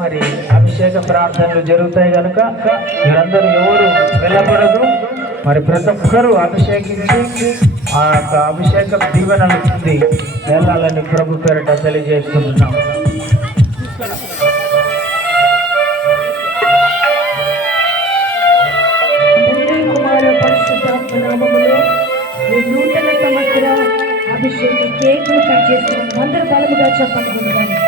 మరి అభిషేక ప్రార్థనలు జరుగుతాయి కనుక మీరందరూ ఎవరు వెళ్ళకూడదు. మరి ప్రతి ఒక్కరూ అభిషేకించి ఆ యొక్క అభిషేక దీవెనలు పొంది వెళ్ళాలని ప్రభు పేరిట తెలియజేస్తున్నాం. తండ్రి నూతన సంవత్సర అభిషేక కేకులు కట్ చేస్తున్నాం. అందరూ బలముగా చెప్పాలనుకుంటున్నాను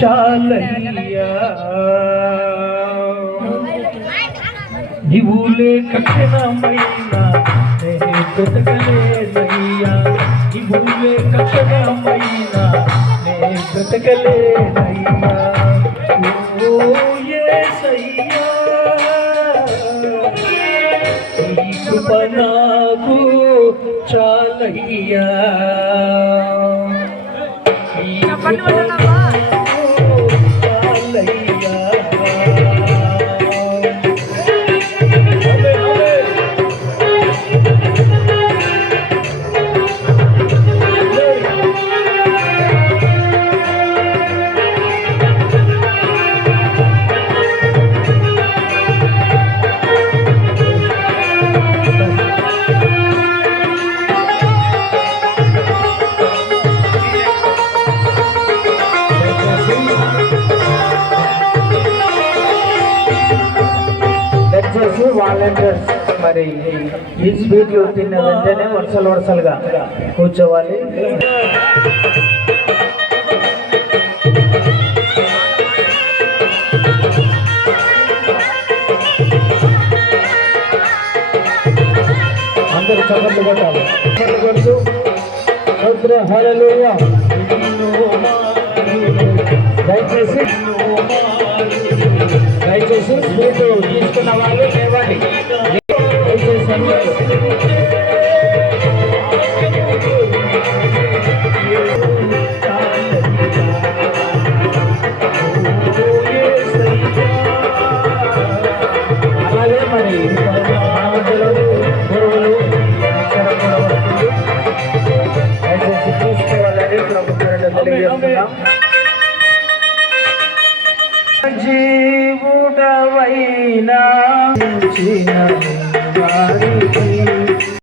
चालिया। भूले कखना मैना नहीं कुत गले नैया। भूले कखना मैना नहीं गले नैया। ये सैया। बना को चालिया। దయచేసి వాలంటీర్స్ మరి ఈ స్వీట్లు తిన్న వెంటనే వరుసలు వరుసలుగా కూర్చోవాలి అందరూ చప్పట్లు కొట్టాలి చప్పట్లు కొడుతూ స్తోత్ర హల్లెలూయా దయచేసి దయచేసి స్వీట్ తీసుకున్న వాళ్ళు లేవండి దయచేసి అందరూ. అలాగే మరి తెలియజేస్తున్నాం జీవుడవైనా. వారికి